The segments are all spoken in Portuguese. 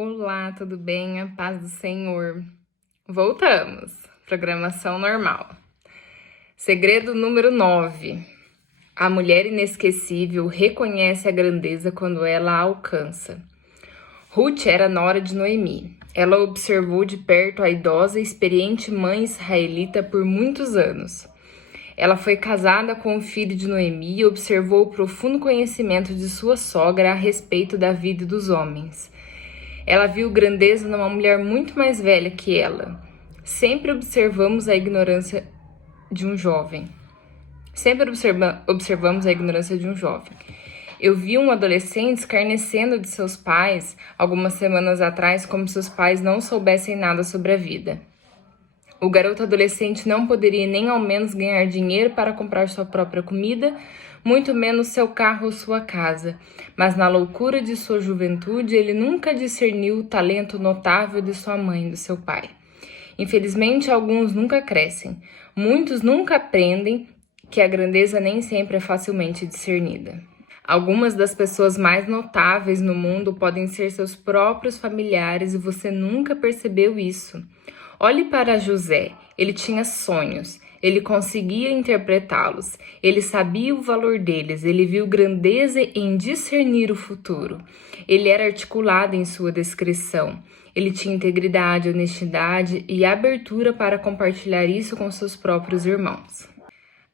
Olá, tudo bem? A paz do Senhor. Voltamos. Programação normal. Segredo número 9. A mulher inesquecível reconhece a grandeza quando ela a alcança. Ruth era nora de Noemi. Ela observou de perto a idosa e experiente mãe israelita por muitos anos. Ela foi casada com o filho de Noemi e observou o profundo conhecimento de sua sogra a respeito da vida dos homens. Ela viu grandeza numa mulher muito mais velha que ela. Sempre observamos a ignorância de um jovem. Observamos a ignorância de um jovem. Eu vi um adolescente escarnecendo de seus pais algumas semanas atrás, como se os pais não soubessem nada sobre a vida. O garoto adolescente não poderia nem ao menos ganhar dinheiro para comprar sua própria comida, muito menos seu carro ou sua casa. Mas na loucura de sua juventude, ele nunca discerniu o talento notável de sua mãe e do seu pai. Infelizmente, alguns nunca crescem. Muitos nunca aprendem que a grandeza nem sempre é facilmente discernida. Algumas das pessoas mais notáveis no mundo podem ser seus próprios familiares e você nunca percebeu isso. Olhe para José, ele tinha sonhos, ele conseguia interpretá-los, ele sabia o valor deles, ele viu grandeza em discernir o futuro. Ele era articulado em sua descrição, ele tinha integridade, honestidade e abertura para compartilhar isso com seus próprios irmãos.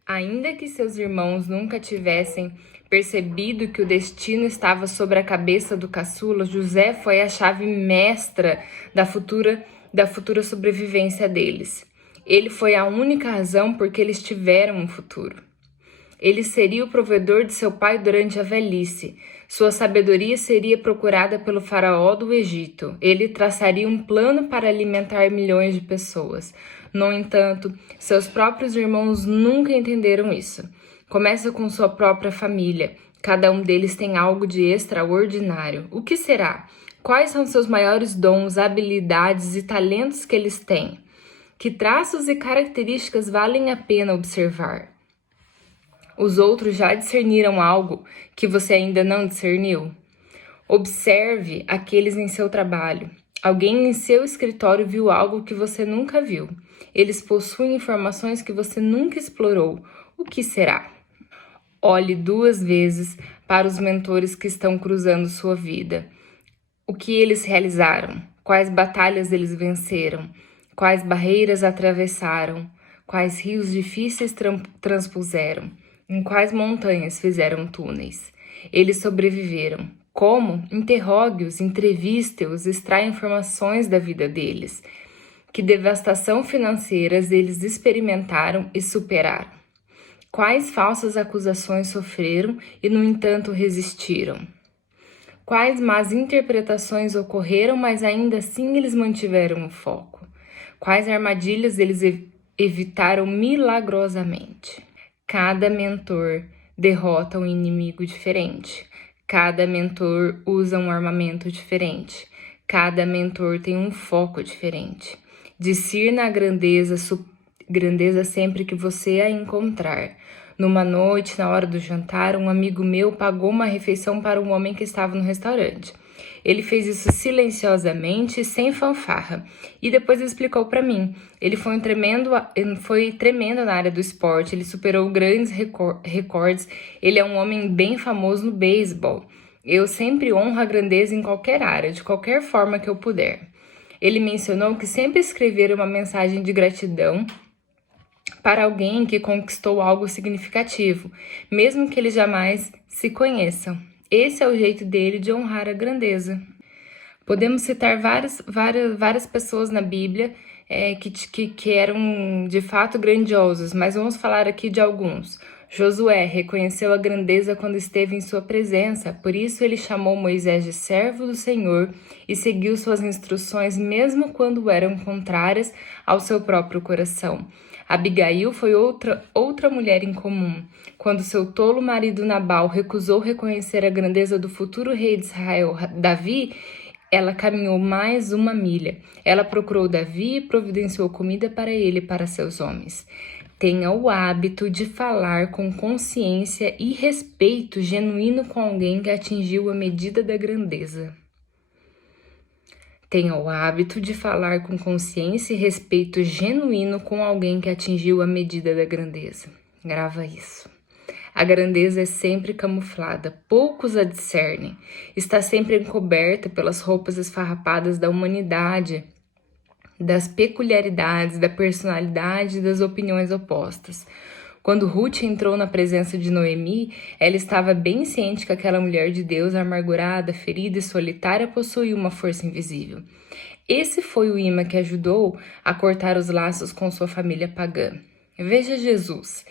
Ainda que seus irmãos nunca tivessem percebido que o destino estava sobre a cabeça do caçula, José foi a chave mestra da futura sobrevivência deles. Ele foi a única razão por que eles tiveram um futuro. Ele seria o provedor de seu pai durante a velhice. Sua sabedoria seria procurada pelo faraó do Egito. Ele traçaria um plano para alimentar milhões de pessoas. No entanto, seus próprios irmãos nunca entenderam isso. Começa com sua própria família. Cada um deles tem algo de extraordinário. O que será? Quais são seus maiores dons, habilidades e talentos que eles têm? Que traços e características valem a pena observar? Os outros já discerniram algo que você ainda não discerniu? Observe aqueles em seu trabalho. Alguém em seu escritório viu algo que você nunca viu. Eles possuem informações que você nunca explorou. O que será? Olhe 2 vezes para os mentores que estão cruzando sua vida. O que eles realizaram? Quais batalhas eles venceram? Quais barreiras atravessaram? Quais rios difíceis transpuseram? Em quais montanhas fizeram túneis? Eles sobreviveram. Como? Interrogue-os, entreviste-os, extraia informações da vida deles. Que devastação financeiras eles experimentaram e superaram? Quais falsas acusações sofreram e, no entanto, resistiram? Quais más interpretações ocorreram, mas ainda assim eles mantiveram o foco? Quais armadilhas eles evitaram milagrosamente? Cada mentor derrota um inimigo diferente. Cada mentor usa um armamento diferente. Cada mentor tem um foco diferente. Discirna a grandeza sempre que você a encontrar. Numa noite, na hora do jantar, um amigo meu pagou uma refeição para um homem que estava no restaurante. Ele fez isso silenciosamente e sem fanfarra. E depois explicou para mim. Ele foi tremendo na área do esporte, ele superou grandes recordes, ele é um homem bem famoso no beisebol. Eu sempre honro a grandeza em qualquer área, de qualquer forma que eu puder. Ele mencionou que sempre escrever uma mensagem de gratidão para alguém que conquistou algo significativo, mesmo que eles jamais se conheçam. Esse é o jeito dele de honrar a grandeza. Podemos citar várias pessoas na Bíblia que eram de fato grandiosos, mas vamos falar aqui de alguns. Josué reconheceu a grandeza quando esteve em sua presença, por isso ele chamou Moisés de servo do Senhor e seguiu suas instruções mesmo quando eram contrárias ao seu próprio coração. Abigail foi outra mulher incomum. Quando seu tolo marido Nabal recusou reconhecer a grandeza do futuro rei de Israel, Davi, ela caminhou mais 1 milha. Ela procurou Davi e providenciou comida para ele e para seus homens. Tenha o hábito de falar com consciência e respeito genuíno com alguém que atingiu a medida da grandeza. Tenha o hábito de falar com consciência e respeito genuíno com alguém que atingiu a medida da grandeza. Grava isso. A grandeza é sempre camuflada, poucos a discernem. Está sempre encoberta pelas roupas esfarrapadas da humanidade, das peculiaridades, da personalidade e das opiniões opostas. Quando Ruth entrou na presença de Noemi, ela estava bem ciente que aquela mulher de Deus, amargurada, ferida e solitária, possuía uma força invisível. Esse foi o imã que ajudou a cortar os laços com sua família pagã. Veja Jesus.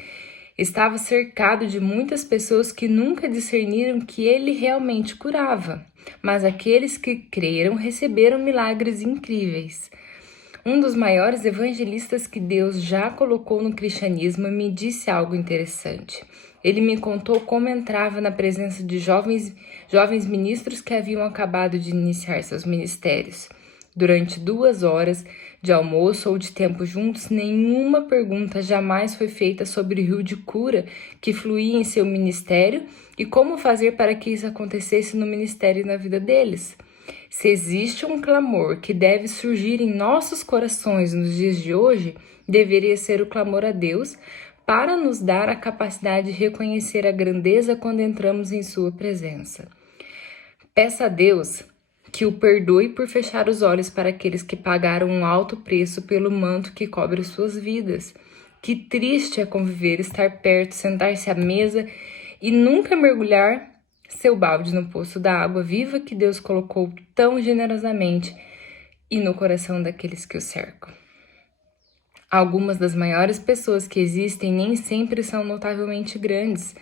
Estava cercado de muitas pessoas que nunca discerniram que ele realmente curava, mas aqueles que creram receberam milagres incríveis. Um dos maiores evangelistas que Deus já colocou no cristianismo me disse algo interessante. Ele me contou como entrava na presença de jovens ministros que haviam acabado de iniciar seus ministérios. Durante 2 horas de almoço ou de tempo juntos, nenhuma pergunta jamais foi feita sobre o rio de cura que fluía em seu ministério e como fazer para que isso acontecesse no ministério e na vida deles. Se existe um clamor que deve surgir em nossos corações nos dias de hoje, deveria ser o clamor a Deus para nos dar a capacidade de reconhecer a grandeza quando entramos em sua presença. Peça a Deus que o perdoe por fechar os olhos para aqueles que pagaram um alto preço pelo manto que cobre suas vidas. Que triste é conviver, estar perto, sentar-se à mesa e nunca mergulhar seu balde no poço da água viva que Deus colocou tão generosamente e no coração daqueles que o cercam. Algumas das maiores pessoas que existem nem sempre são notavelmente grandes.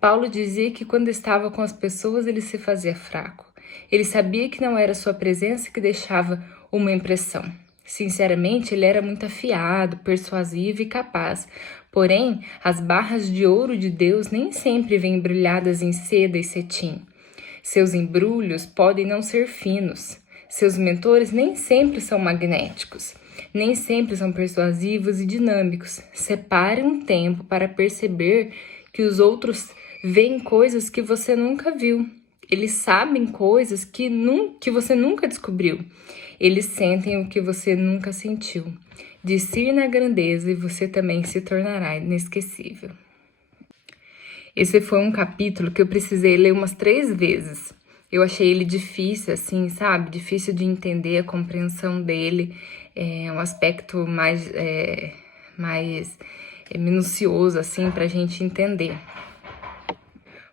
Paulo dizia que quando estava com as pessoas ele se fazia fraco. Ele sabia que não era sua presença que deixava uma impressão. Sinceramente, ele era muito afiado, persuasivo e capaz. Porém, as barras de ouro de Deus nem sempre vêm embrulhadas em seda e cetim. Seus embrulhos podem não ser finos. Seus mentores nem sempre são magnéticos. Nem sempre são persuasivos e dinâmicos. Separe um tempo para perceber que os outros veem coisas que você nunca viu. Eles sabem coisas que você nunca descobriu. Eles sentem o que você nunca sentiu. Discirna a grandeza e você também se tornará inesquecível. Esse foi um capítulo que eu precisei ler umas 3 vezes. Eu achei ele difícil, assim, sabe? Difícil de entender a compreensão dele. É um aspecto mais minucioso, assim, pra gente entender.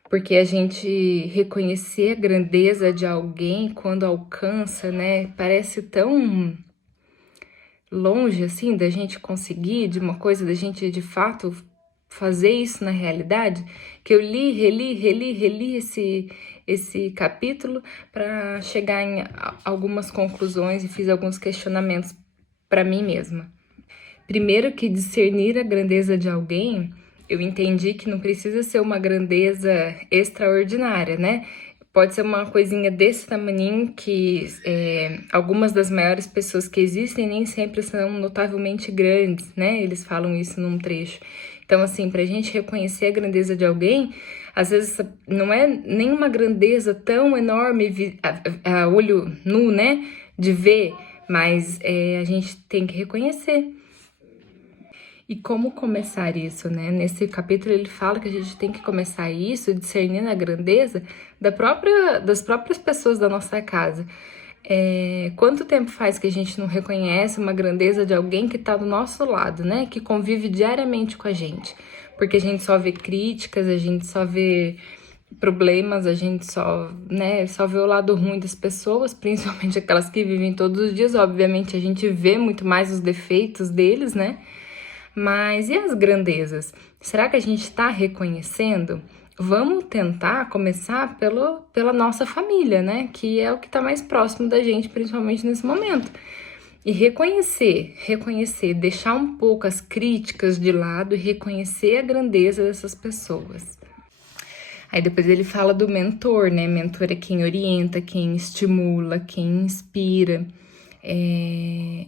Porque a gente reconhecer a grandeza de alguém quando alcança, né? Parece tão longe, assim, da gente conseguir, de uma coisa, da gente, de fato, fazer isso na realidade, que eu reli esse capítulo para chegar em algumas conclusões e fiz alguns questionamentos para mim mesma. Primeiro, que discernir a grandeza de alguém, eu entendi que não precisa ser uma grandeza extraordinária, né? Pode ser uma coisinha desse tamaninho que algumas das maiores pessoas que existem nem sempre são notavelmente grandes, né? Eles falam isso num trecho. Então, assim, pra gente reconhecer a grandeza de alguém, às vezes não é nenhuma grandeza tão enorme a olho nu, né? De ver, mas a gente tem que reconhecer. E como começar isso, né? Nesse capítulo ele fala que a gente tem que começar isso discernindo a grandeza das próprias pessoas da nossa casa. Quanto tempo faz que a gente não reconhece uma grandeza de alguém que está do nosso lado, né? Que convive diariamente com a gente. Porque a gente só vê críticas, a gente só vê problemas, a gente só vê o lado ruim das pessoas, principalmente aquelas que vivem todos os dias. Obviamente a gente vê muito mais os defeitos deles, né? Mas e as grandezas? Será que a gente está reconhecendo? Vamos tentar começar pela nossa família, né? Que é o que está mais próximo da gente, principalmente nesse momento. E reconhecer, deixar um pouco as críticas de lado e reconhecer a grandeza dessas pessoas. Aí depois ele fala do mentor, né? Mentor é quem orienta, quem estimula, quem inspira.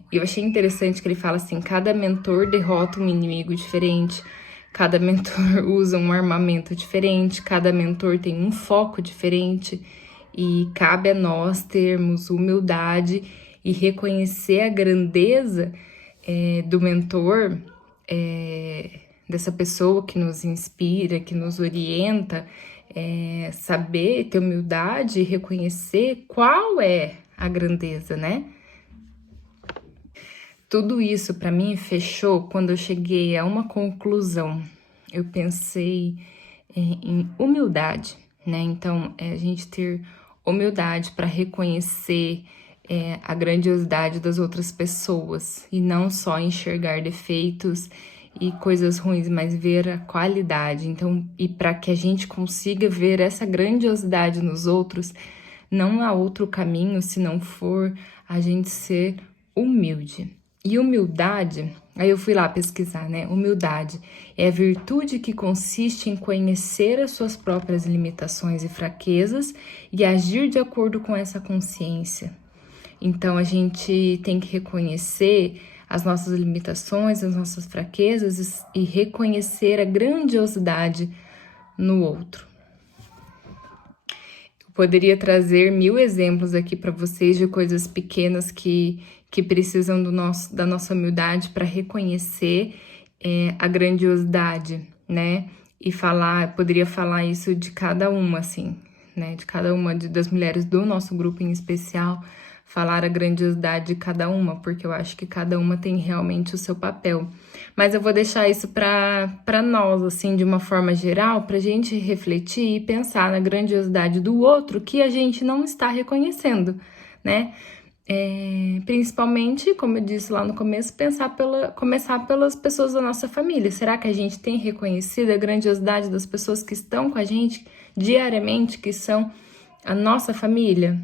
Eu achei interessante que ele fala assim, cada mentor derrota um inimigo diferente, cada mentor usa um armamento diferente, cada mentor tem um foco diferente e cabe a nós termos humildade e reconhecer a grandeza do mentor, dessa pessoa que nos inspira, que nos orienta, saber ter humildade e reconhecer qual é a grandeza, né? Tudo isso para mim fechou quando eu cheguei a uma conclusão. Eu pensei em humildade, né? Então, a gente ter humildade para reconhecer a grandiosidade das outras pessoas e não só enxergar defeitos e coisas ruins, mas ver a qualidade. Então, e para que a gente consiga ver essa grandiosidade nos outros, não há outro caminho se não for a gente ser humilde. E humildade, aí eu fui lá pesquisar, né? Humildade é a virtude que consiste em conhecer as suas próprias limitações e fraquezas e agir de acordo com essa consciência. Então, a gente tem que reconhecer as nossas limitações, as nossas fraquezas e reconhecer a grandiosidade no outro. Eu poderia trazer 1000 exemplos aqui para vocês de coisas pequenas que precisam da nossa humildade para reconhecer a grandiosidade, né? E poderia falar isso de cada uma, assim, né? De cada uma das mulheres do nosso grupo em especial, falar a grandiosidade de cada uma, porque eu acho que cada uma tem realmente o seu papel. Mas eu vou deixar isso para nós, assim, de uma forma geral, para a gente refletir e pensar na grandiosidade do outro que a gente não está reconhecendo, né? Principalmente, como eu disse lá no começo, começar pelas pessoas da nossa família. Será que a gente tem reconhecido a grandiosidade das pessoas que estão com a gente diariamente, que são a nossa família?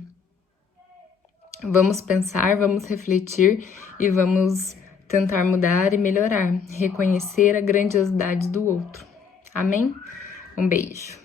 Vamos pensar, vamos refletir e vamos tentar mudar e melhorar, reconhecer a grandiosidade do outro. Amém? Um beijo.